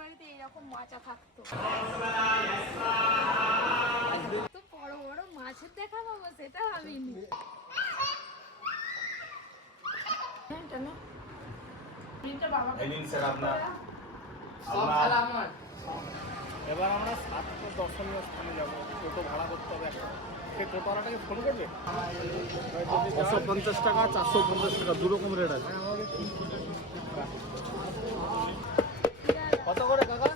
বাড়িতে এইরকম মাচা থাকতো। তো বড় বড় মাছের দেখা পাবো সেটা ভাবিনি। এবার আমরা 7 দর্শনীয় স্থানে যাবো। টোটো ভাড়া করতে হবে একটা। সে টোটোওয়ালাটাকে ফোন করবে। 250 টাকা 450 টাকা দুরকম রেট আছে। কত করে কাকা?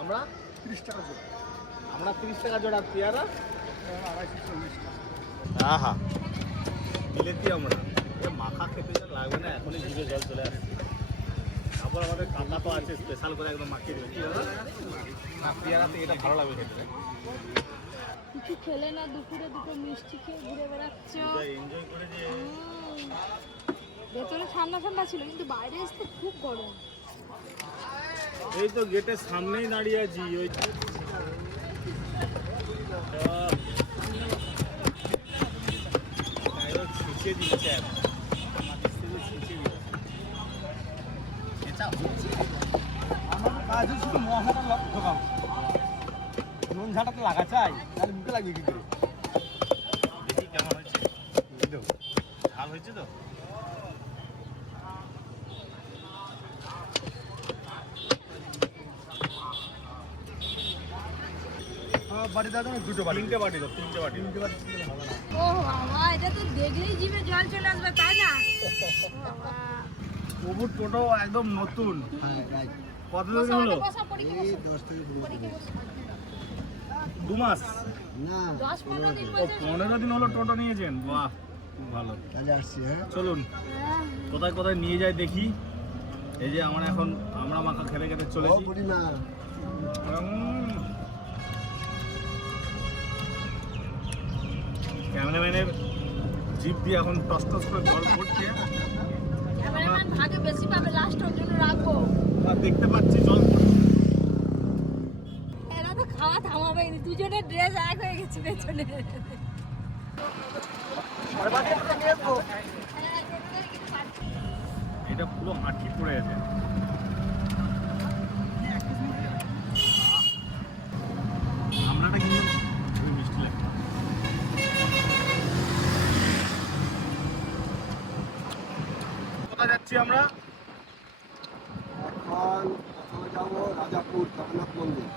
আমরা 30 টাকা জোড়া। আমরা 30 টাকা জোড়া। পেয়ারা 240 টাকা। হ্যাঁ হ্যাঁ বিলেতি আমরা মাখা খেতে যা লাগবে না, এখনই জিভে জল চলে আসছে। তারপর আমাদের কাকা তো আছে, স্পেশাল করে একদম মাখিয়ে দেবে। কি দাদা না পেয়ারাতে এটা ভালো লাগবে খেতে। কিছু খেলে না, দুপুরে দুটো মিষ্টি খেয়ে ঘুরে বেড়াচ্ছ। এনজয় করে যে ভেতরে ঠান্ডা ঠান্ডা ছিল, কিন্তু বাইরে আসতে খুব গরম। এই তো গেটের সামনেই দাঁড়িয়ে আছি। ওই ছিঁচে দিচ্ছে আমাদের কাজ শুধু মশলাটা লক্ষ্য খাও, নুন ঝাঁটাতে লাগা চাই, তাহলে মুখে লাগবে কি করে। দেখি কেমন হয়েছে, ঝাল হয়েছে তো। বাড়ি দাদা দুটো বাড়ি, তিনটে বাড়ি দাও, তিনটে বাড়ি। ও বাবা, এটা তো দেখলেই জিভে জল চলে আসবে, তাই না? প্রভুর টোটো একদম নতুন। কতদিন হলো? 2 মাস না, 10-15 দিন। 15 দিন হলো টোটো নিয়েছেন। বাহ, খুব ভালো। চলুন কোথায় কোথায় নিয়ে যায় দেখি। এই যে আমরা মাখা খেতে খেতে চলেছি। ক্যামেরাম্যানের জিপ দিয়ে এখন টস টস করে জল পড়ছে। ক্যামেরাম্যান ভাগে বেশি পাবে, লাস্ট ওর জন্য রাখবো। আর দেখতে পাচ্ছি জল পড়ছে। এরা তো খাওয়া থামাবেই না, দুজনের ড্রেস এক হয়ে গেছে পেছনে। এটা পুরো আঁটি পড়ে আছে। আমরাটা কিন্তু খুবই মিষ্টি লাগে। কোথায় যাচ্ছি আমরা? এখন প্রথমে যাবো রাজাপুর জগন্নাথ মন্দির।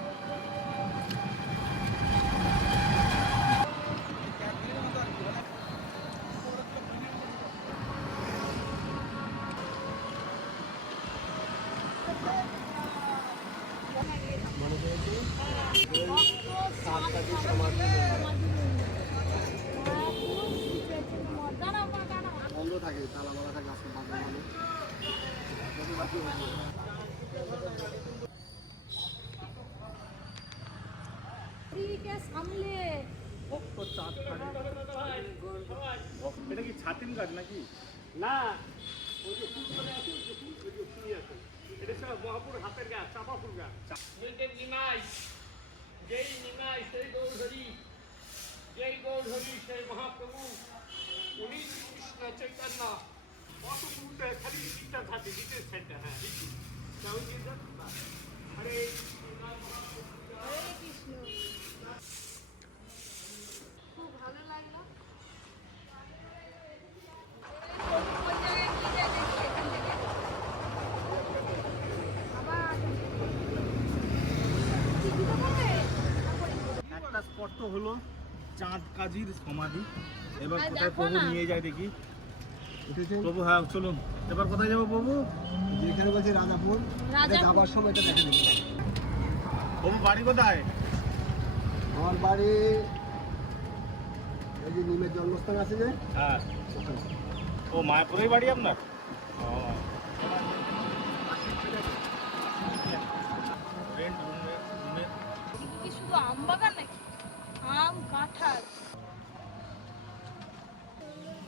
বন্ধ থাকে, তালা মারা থাকে, আজকে বাদ সামলে এটা কি ছাতিম গাছ নাকি? না, ওই যে ফুল চলে আছে, ওই যে ফুল, ওই যে ফুলই আছে। এটা সব মহাপুর হাতের গাছ, চাপা ফুল গাছ। যেই নিমাই, সেই গৌরহরি, যেই গৌরহরি সেই মহাপ্রভু, উনি কৃষ্ণ চৈতন্য। কত ফুলটা খালি তিনটা থাকে, দ্বিতীয় সেন্টার। হ্যাঁ, হরে কৃষ্ণ। খুব ভালো লাগলো। একটা স্পট তো হলো চাঁদ কাজীর সমাধি। এবার কোথায় প্রভু নিয়ে যায় দেখি। প্রভু হ্যাঁ চলুন, এবার কোথায় যাবো প্রভু? যেখানে বলছি রাজাপুর, যাবার সময় এটা দেখে নিবি। প্রভু বাড়ি কোথায়? আমার বাড়ি এই যে নিমের জন্মস্থান আছে যে, হ্যাঁ। ও মায়াপুরেই বাড়ি আপনার? কি শুধু আম বাগান নাকি? আম, কাঁঠাল।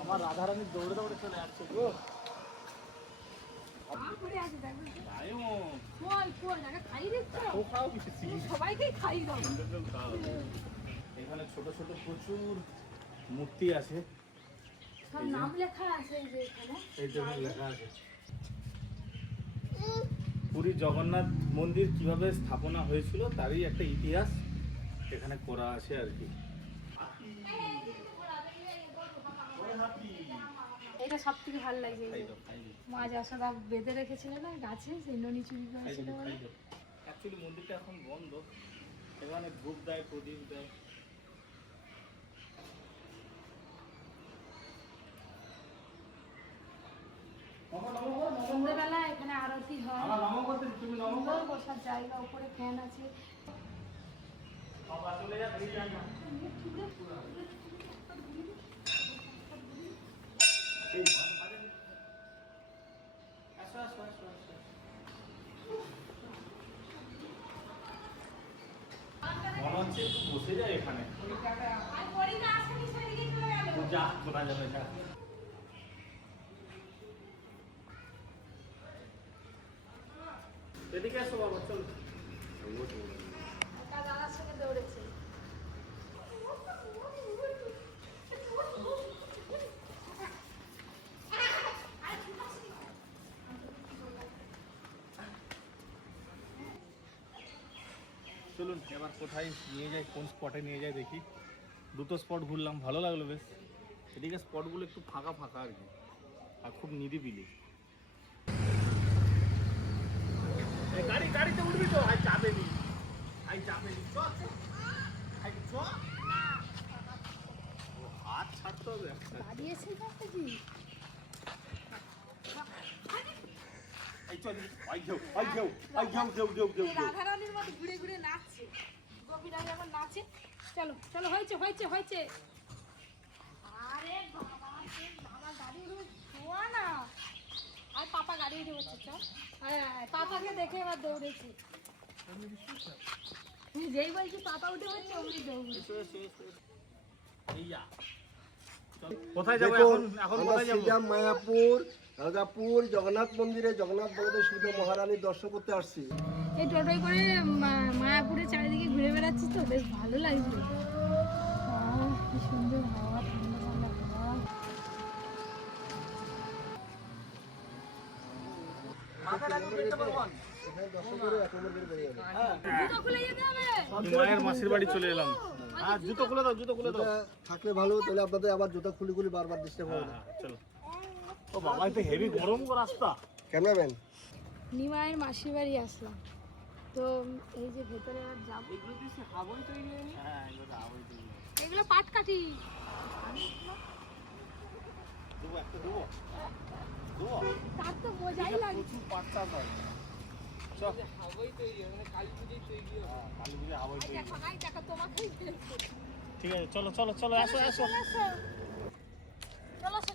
আমার রাধারানী দৌড়ে দৌড়ে চলে আসছে গো। সবাইকে খাই দাও। এখানে ছোট ছোট প্রচুর মূর্তি আছে, সব নাম লেখা আছে এই যে এখানে। এই জন্য লেখা আছে। পুরী জগন্নাথ মন্দির কিভাবে স্থাপনা হয়েছিল তারই একটা ইতিহাস এখানে করা আছে আর কি। এটা সব থেকে ভালো লাগছে, মা যশোদা বেঁধে রেখেছিল না গাছে, সেই ননি চুরি করেছিল বলে। অ্যাকচুয়ালি মন্দিরটা এখন বন্ধ, এখানে ধূপ দেয়, প্রদীপ দেয়। সন্ধ্যেবেলা এখানে আরতি হয়, সুন্দর বসার জায়গা, উপরে ফ্যান আছে। মনে হচ্ছে একটু বসে যায় এখানে। যা কোথায় যাবে, যা। এদিকে আসো বাবা, চল। দাদার সঙ্গে দৌড়েছে। চলুন এবার কোথায় নিয়ে যাই, কোন স্পটে নিয়ে যাই দেখি। দুটো স্পট ঘুরলাম, ভালো লাগলো বেশ। এদিকে স্পটগুলো একটু ফাঁকা ফাঁকা আর কি, আর খুব নিরিবিলি। গাড়িতে উঠবি তো? আই চাপেনি, হাত ছাড়তে হবে। দাঁড়িয়েছে কাকাজি। রাধারানীর মতো ঘুরে ঘুরে নাচছে, গোপীরা যেমন নাচে। চলো চলো, হয়েছে হয়েছে হয়েছে। আরে বাবা, বাবা গাড়ি উঠে শোয়া না। আর পাপা গাড়ি উঠে বসছে, চল। হ্যাঁ, পাপাকে দেখে এবার দৌড়েছি। যেই বলছি পাপা উঠে বলছে, অমনি দৌড়েছি। কোথায় যাবো দেখুন, এখন? এখন আমরা কোথায় যাবো? শ্রীরাম মায়াপুর রাজাপুর জগন্নাথ মন্দিরে জগন্নাথ বলদেব সুভদ্রা মহারানীর দর্শন করতে আসছি। এই টোটোয় করে মায়াপুরে চারিদিকে ঘুরে বেড়াচ্ছি তো, বেশ ভালো লাগছে। কি সুন্দর হাওয়া, ঠান্ডা ঠান্ডা হাওয়া। এখানে দর্শন করে এক নম্বর বেরিয়ে যাবে। জুতো খুলে যেতে হবে। মায়ের মাসির বাড়ি চলে এলাম। হ্যাঁ, জুতো খুলে দাও, জুতো খুলে দাও। জুতা থাকলে ভালো, তাহলে আপনাদের আবার জুতা খুলে খুলে বারবার ডিস্টার্ব হবে না। চলো। ও বাবা, এটা হেভি গরম গো রাস্তা। ক্যামেরাম্যান, নিমায়ের মাসির বাড়ি আসলাম তো, এই যে ভেতরে আর যাবো। হ্যাঁ, এগুলো আওয়াজ দিই। এগুলো পাট কাঠি। দেবো একটা, দেবো দেবো। তার তো বোঝাই লাগে। প্রচুর পাট চাষ হয়। চল, হাওয়াই তৈরি হয়, মানে কালী পুজোয় তৈরি হয়। হ্যাঁ, কালী পুজোয় হাওয়াই তৈরি হয়। দেখো তোমাকেই ঠিক আছে, চলো চলো চলো, আসো আসো।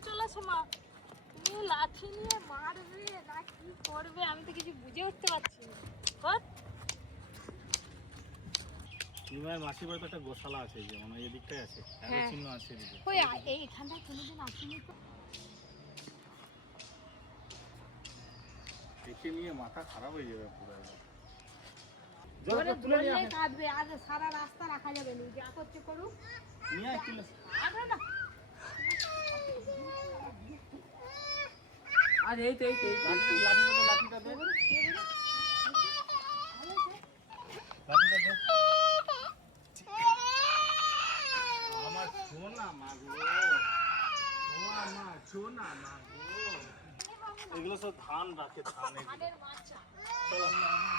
চলে আসো মা। তুমি লাঠি নিয়ে মারবে না কি করবে, আমি তো কিছু বুঝে উঠতে পারছি না। নিমায়ের মাসির বাড়িতে একটা গোশালা আছে, যে মানে এই দিকটাই আছে, হ্যাঁ। চিহ্ন আছে এদিকে। ওই এইখানটায় কোনোদিন আসিনি তো। দেখে নিয়ে মাথা খারাপ হয়ে যাবে পুরো। ধরে ধরলে কাঁদবে, আর সারা রাস্তা রাখা যাবে না, যা করছে করুক। নিয়ে আয়, তুলে। আরে না, আর এই তো লাঠিটা দে। আমার সোনা মাগো, ও আমার সোনা মাগো। এগুলো সব ধান রাখে, ধান। ধানের মাচা। চলো,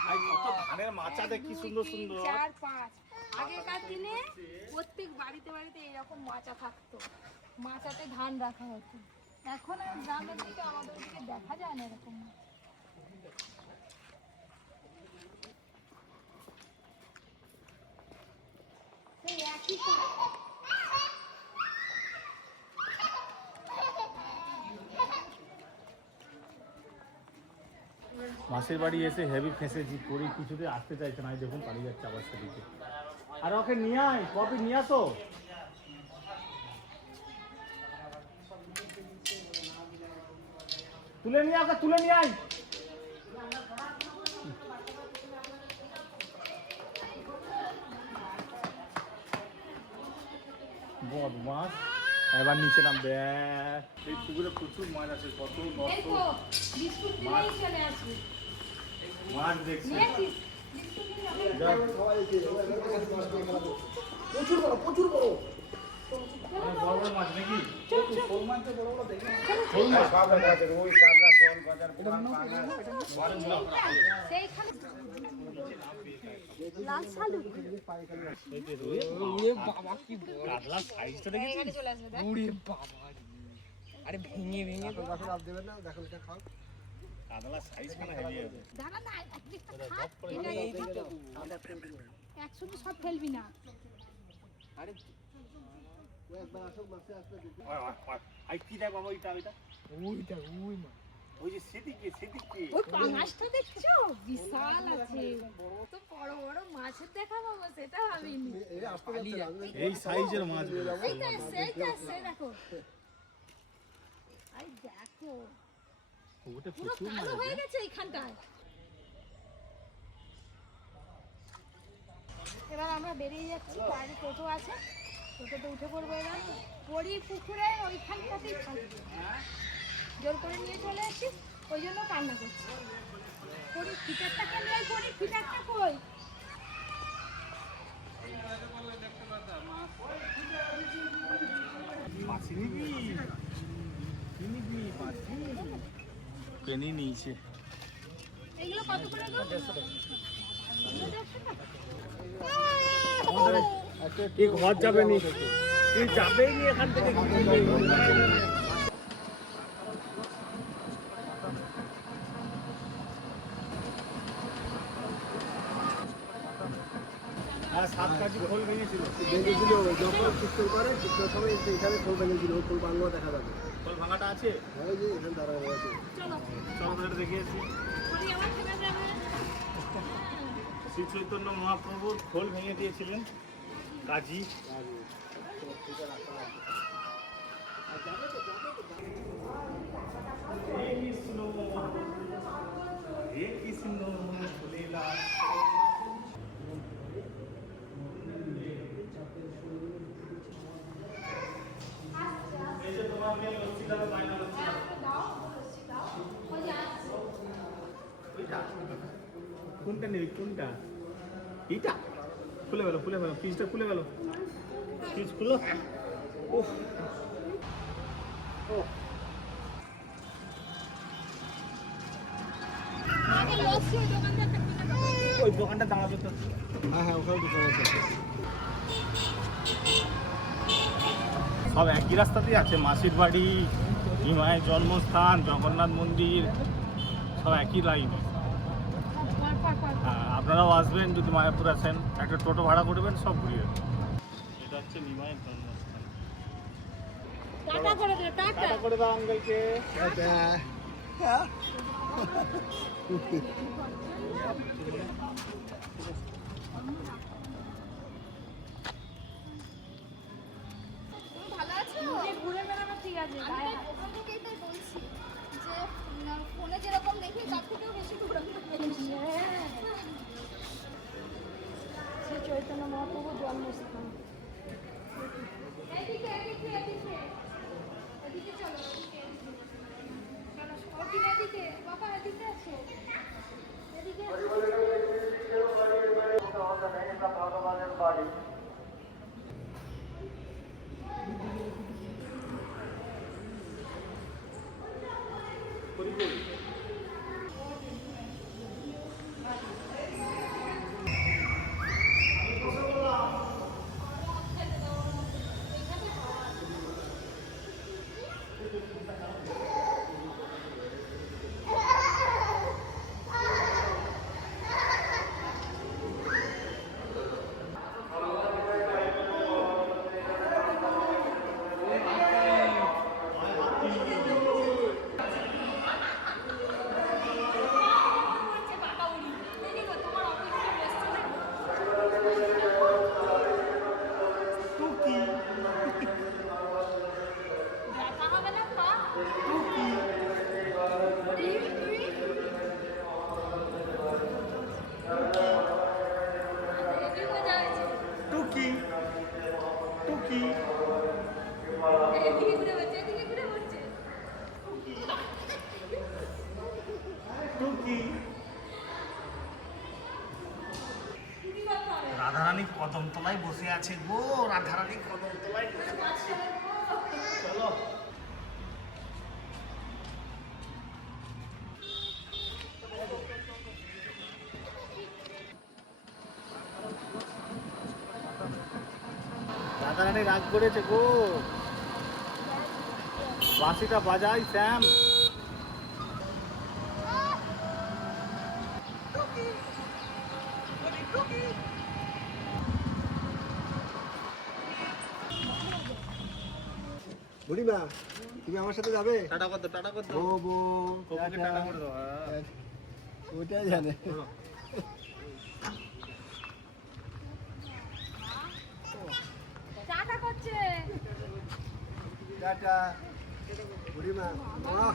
আই কত ধানের মাচাতে কি সুন্দর সুন্দর। 4, 5 আগেকার দিনে প্রত্যেক বাড়িতে বাড়িতে এরকম মাচা থাকতো, মাচাতে ধান রাখা হতো। এখন আর গ্রামের দিকে, আমাদের দিকে দেখা যায় না এরকম মাচা। সেই একই কাজ। মাসির বাড়ি এসে হেভি ফেঁসেছি, পরি কিছুতে আসতে চাইছে না। দেখুন পালিয়ে যাচ্ছে আবার সেদিকে। আর ওকে নিয়ে আয়, কপি নিয়ে আসো। তুলে নিয়ে আসো, তুলে নিয়ে আয়। বদমাস, এবার নিচে নামবে। এই পুকুরে প্রচুর মাছ আছে, কত এই তো বিস্কুট নিয়েই চলে আসবে। মাছ দেখছি নিয়েছিস? সবাই এসে, প্রচুর বড়, প্রচুর বড়। বড় বড় মাছ নাকি? সেইখানে লাল সালু কাতলা সাইজটা দেখেছিস? এখানে চলে আসবে দেখ। গাছের লাভ দেবেন না, দেখো এটা খাও। কাতলা সাইজ খানা হেভি হবে। দাঁড়া না, একটা খা। একসঙ্গে সব ফেলবি না। একবার আসো, মাছে আসলে দেখি। আই কি দেখ বাবা ওইটা ওই যে সেদিকে ওই পাঙাশটা দেখছো? বিশাল আছে। তো বড় বড় মাছের দেখা পাবো সেটা ভাবিনি। এই আসতে যাচ্ছে না, আমি এই সাইজের মাছ এইটা এসছে, এইটা এসছে, দেখো। আই দেখো, ওটা পুরো প্রচুর মাছ কালো হয়ে গেছে এইখানটায়। এবার আমরা বেরিয়ে যাচ্ছি, বাইরে টোটো আছে, টোটোতে উঠে পড়বো। এবার পরি পুকুরে ওইখানটাতেই থাকবে। জোর করে নিয়ে চলে এসেছি, ওই জন্য কান্না করছি। পরি ফিটারটা কেন নেই? পরি ফিটারটা কই? মাছ নিবি পেনি নিয়েছে এগুলো কত করে গো? 150 টাকা। কি ঘর যাবে নি তুই যাবেই নি এখান থেকে আর 7 কেজি খোল ভেঙেছিল ভেঙেছিল, যখন চিত্তর করে, চিত্তর সময় এখানে খোল ভেঙেছিল, ওই খোল ভাঙলো দেখা যাবে। খোল ভাঙাটা আছে ওই যে এখানে দাঁড়ানো আছে। চলো, চলো বেটা দেখিয়েছি পরি আমার খেলা যাবে। শ্রী চৈতন্য মহাপ্রভুর খোল ভেঙে দিয়েছিলেন কাজী কৃষ্ণ লীলা এই যে তোমার মেয়ে লস্যি খাবে বায়না লস্যি ওইটা কোনটা নেই কোনটা এইটা খুলে গেল ফ্রিজটা খুলে গেল ফ্রিজ খুলো ওহ আগে লস্যি ওই দোকানদারটা কিনে দাও। ওই দোকানটা দাঁড়াবে তো হ্যাঁ হ্যাঁ, ওখানে দোকান আছে। সব একই রাস্তাতেই আছে মাসির বাড়ি নিমাইয়ের জন্মস্থান জগন্নাথ মন্দির সব একই লাইনে আপনারাও আসবেন যদি মায়াপুর আসেন একটা টোটো ভাড়া করবেন সব ঘুরিয়ে এটা হচ্ছে নিমাইয়ের জন্মস্থান টাটা করে দে, টাটা। টাটা করে দাও আঙ্কেলকে তুমি ভালো আছো? ঘুরে বেড়ানো ঠিক আছে, আমি গায়ে তো প্রথম থেকেই তাই বলছি যে ফোনে যেরকম দেখি তার থেকেও বেশি ঘোরানো পেয়েছি। হ্যাঁ। শ্রী চৈতন্য মহাপ্রভুর জন্মস্থান। এদিকে এদিকে এদিকে এদিকে চলো, চলো সবাই এদিকে, বাবা এদিকে আছে, এদিকে দেখা হবে না পা। হেভি মজা হয়েছে। টুকি টুকি এদিকে ঘুরে বসছে, এদিকে ঘুরে বসছে। টুকি রাধারানী কদম তলায় বসে আছে গো, রাধারানী কদম তলায় বসে আছে। চলো রাধারানী রাগ করেছে গো, বাঁশিটা বাজাই শ্যাম। বুড়িমা তুমি আমার সাথে যাবে? টাটা কর দাও, টাটা কর দাও। ও বো কপুকে টাটা করে দাও। হ্যাঁ। ওইটাই জানে। টাটা করছে। টাটা বুড়িমা। আহ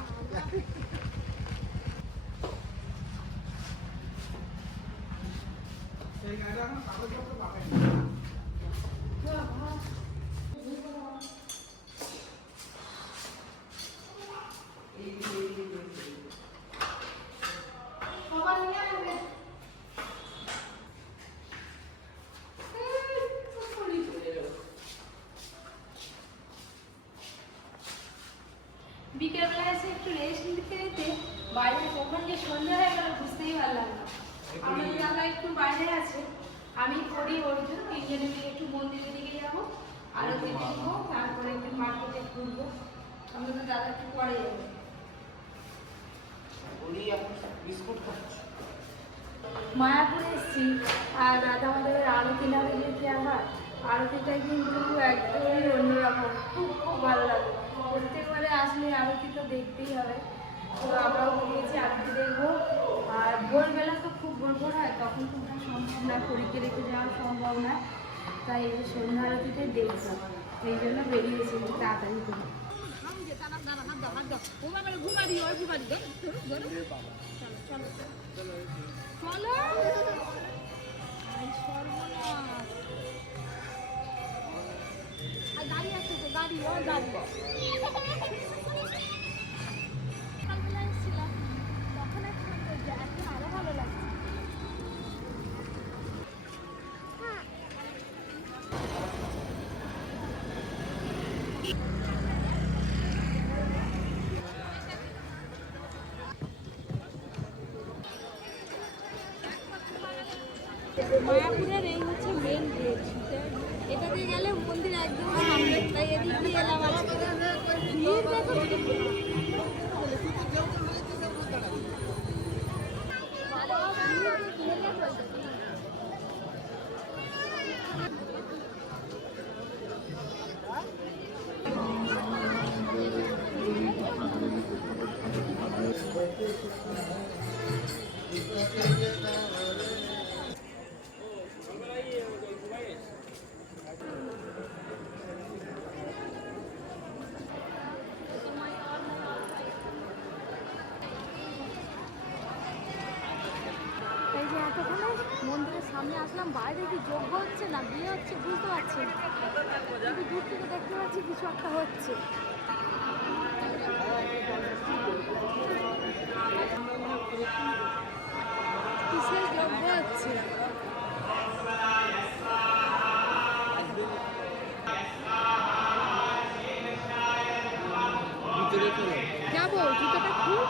বিকেলবেলা এসে একটু রেস্ট নিতে নিতে বাইরে কখন যে সন্ধ্যা হয়ে গেল বুঝতেই পারলাম না। আমাদের দাদা একটু বাইরে আছে, আমি করি অর্জুন, তিনজনে মিলে একটু মন্দিরের দিকে যাবো, আরতি দেখবো, তারপরে একটু মার্কেটে ঘুরবো। আমাদের দাদা একটু পরে যাবে। মায়াপুরে এসেছি আর রাধা মাধবের আরতি না দেখলে কি আর হয়? আরতিটা কিন্তু একদমই অন্যরকম, খুব খুব ভালো লাগে। প্রত্যেকবারে আসলে আরতি তো দেখতেই হবে, তো আমরাও বেরিয়েছি আরতি দেখবো। আর ভোরবেলা তো খুব ভোর ভোর হয়, তখন তো সম্ভব না, পরীক্ষা রেখে যাওয়া সম্ভব না, তাই এই সন্ধ্যা আরতিতে দেখবো, এই জন্য বেরিয়েছি একটু তাড়াতাড়ি করে। চলো গাড়ি আসছে তো, গাড়ি ও গাড়ি। সকালবেলা এসেছিলাম তখন এখন আরো ভালো লাগছে। মায়াপুরের এই হচ্ছে মেন গেট, এটা দিয়ে গেলে মন্দির একদম সামনে, তাই এদিক দিয়ে এলাম। আজকে ভিড় দেখো, মন্দিরের সামনে আসলাম, বাইরে কি যজ্ঞ হচ্ছে না বিয়ে হচ্ছে বুঝতে পারছি না, কিন্তু দূর থেকে দেখতে পাচ্ছি কিছু একটা হচ্ছে। কিসের যজ্ঞ হচ্ছে? যাবো, জুতোটা খুব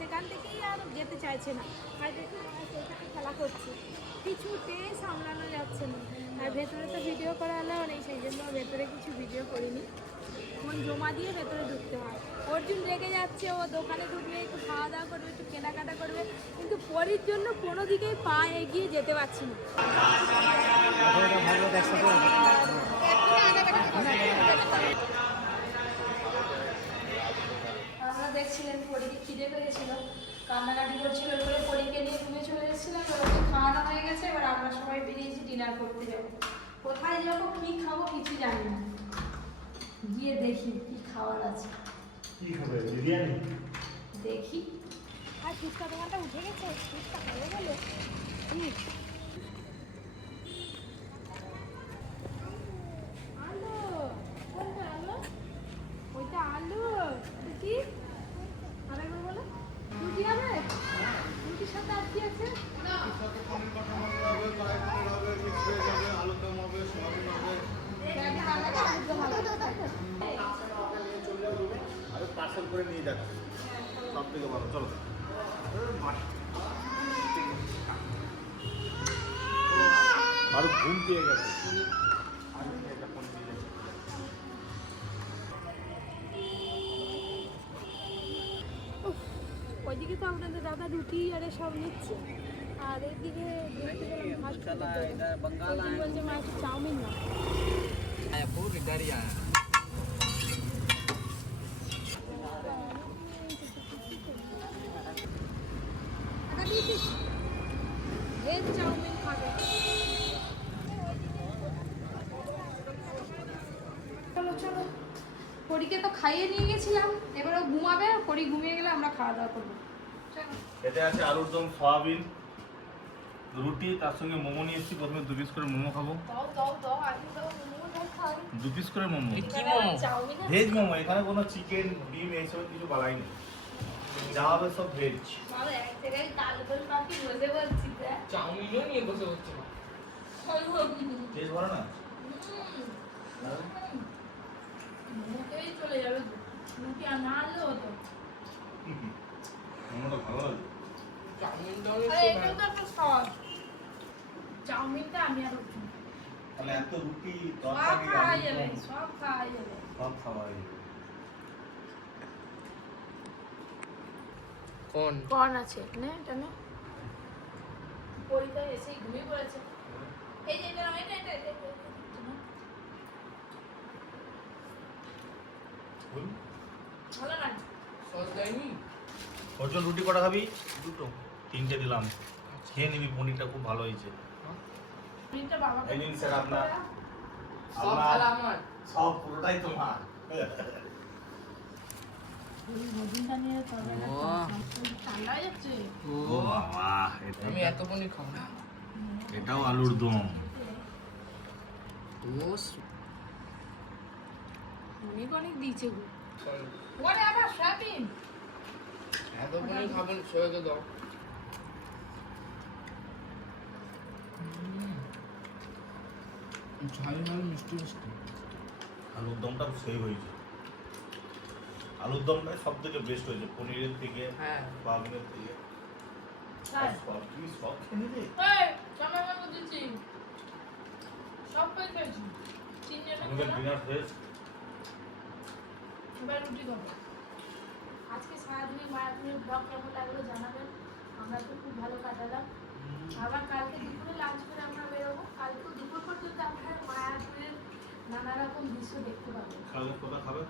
সেখান থেকেই আর যেতে চাইছে না, আর দেখি সেখানে খেলা করছে, কিছুতেই সামলানো যাচ্ছে না। আর ভেতরে তো ভিডিও করা এলাও নেই, সেই জন্য ভেতরে কিছু ভিডিও করিনি, ফোন জমা দিয়ে ভেতরে ঢুকতে হয়। অর্জুন রেগে যাচ্ছে, ও দোকানে ঢুকবে, একটু খাওয়া দাওয়া করবে, একটু কেনাকাটা করবে, কিন্তু পরির জন্য কোনো দিকেই পা এগিয়ে যেতে পারছি না। আমরা দেখছিলেন পরীকে খিদে পেয়েছিল, কান্নাকাটি করছিল বলে পরীকে নিয়ে ঘুমে চলে এসেছিলাম। এবার খাওয়ানো হয়ে গেছে, এবার আমরা সবাই বেরিয়েছি ডিনার করতে যাবো। কোথায় যাবো, কী খাবো কিছু জানি না, গিয়ে দেখি কী খাবার আছে। কি খাবে বিরিয়ানি? দেখি। আর ফুচকা দোকানটা উঠে গেছে, ফুচকা হয়ে গেল। আলু, কোনটা আলু? ওইটা আলু। কি? আরেকবার বলো। রুটি হবে? রুটির সাথে আর কি আছে? আরে পার্সেল করে নিয়ে যাচ্ছি, সব থেকে ভালো। চলো আরো ঘুম পেয়ে গেছে। ওইদিকে তো আপনাদের দাদা রুটি আর সব নিচ্ছে, আর এইদিকে দেখতে গেলাম ফাস্ট ফুড বলছে মা একটু চাউমিন না। ভেজ চাউমিন খাবে। চলো চলো, পরীকে তো খাইয়ে নিয়ে গেছিলাম, এবারে ও ঘুমাবে, পরী ঘুমিয়ে গেলে আমরা খাওয়া দাওয়া করবো। চলো। এতে আছে আলুর দম, সয়াবিন, রুটি, তার সঙ্গে মোমো নিয়ে এসেছি। প্রথমে 2 পিস করে মোমো খাবো। দাও আলু দাও মোমো দাও খাই 2 পিস করে মোমো, চাউমিন ভেজ মোমো। এখানে কোনো চিকেন, ডিম এইসব কিছু বালাই নেই, যা হবে সব ভেজ। বাবা এক জায়গায় তালগোল পাখি বসে বলছি দেখ চাউমিনও নিয়ে বসে হচ্ছে না। ভেজ বলো না? মুখেই চলে যাবে, রুটি আর না আনলেও হতো। মোমোটা ভালো লাগে। চাউমিনটাও আরে এটাও তো একটা সস। চাউমিনটা আমি আর রুটি তাহলে এত রুটি, সব তরকারি, খাওয়া আলুর যাবে, দম, সব খাওয়া যাবে। সব খাওয়া হয়ে যাবে। কোন কর্ন আছে নে, এটা নে। পরীক্ষা এসেই ঘুমিয়ে পড়েছে। এই যে এটা নাও, এটা হুম? ভালো না? সস দেয়নি? অর্জুন রুটি কটা খাবি? 2টো, 3টে দিলাম, খেয়ে নিবি। পনিরটা খুব ভালো হয়েছে। পনিরটা বাবাকে এই নিন স্যার আপনার, সব আপনার খেলা আমার। সব পুরোটাই তোমার। মদিনটা নিয়ে তরকারিটা ঠান্ডা হয়ে যাচ্ছে। ও বাবা, আমি এত পনির খাবো না। এটাও আলুর দম। অনেক অনেক দিয়েছে গো। Sorry, ওরে আবার সয়াবিন। এত পনির খাবেন সবাইকে দাও। ঝাল ঝাল মিষ্টি মিষ্টি। আলুর দমটা সেই হয়েছে। আলুর দমটাই সব থেকে বেস্ট হয়েছে, পনিরের থেকে, হ্যাঁ। সয়াবিনের থেকে। হ্যাঁ। তুমি সব খেয়ে নিলে? এই কেমন বুঝেছি? সব পেয়ে খেয়েছি। তিনজনে আমাদের ডিনার শেষ। এবার রুটি খাবো। আজকে সারাদিনের মায়াপুরের ব্লগ কেমন লাগলো জানাবেন। আমরা তো খুব ভালো কাটালাম। আবার কালকে দুপুরে লাঞ্চ করে আমরা বেরোবো। কালকে দুপুর পর্যন্ত আমরা মায়াপুরের নানা রকম দৃশ্য দেখতে পাবো। কালকে কোথা খাবে?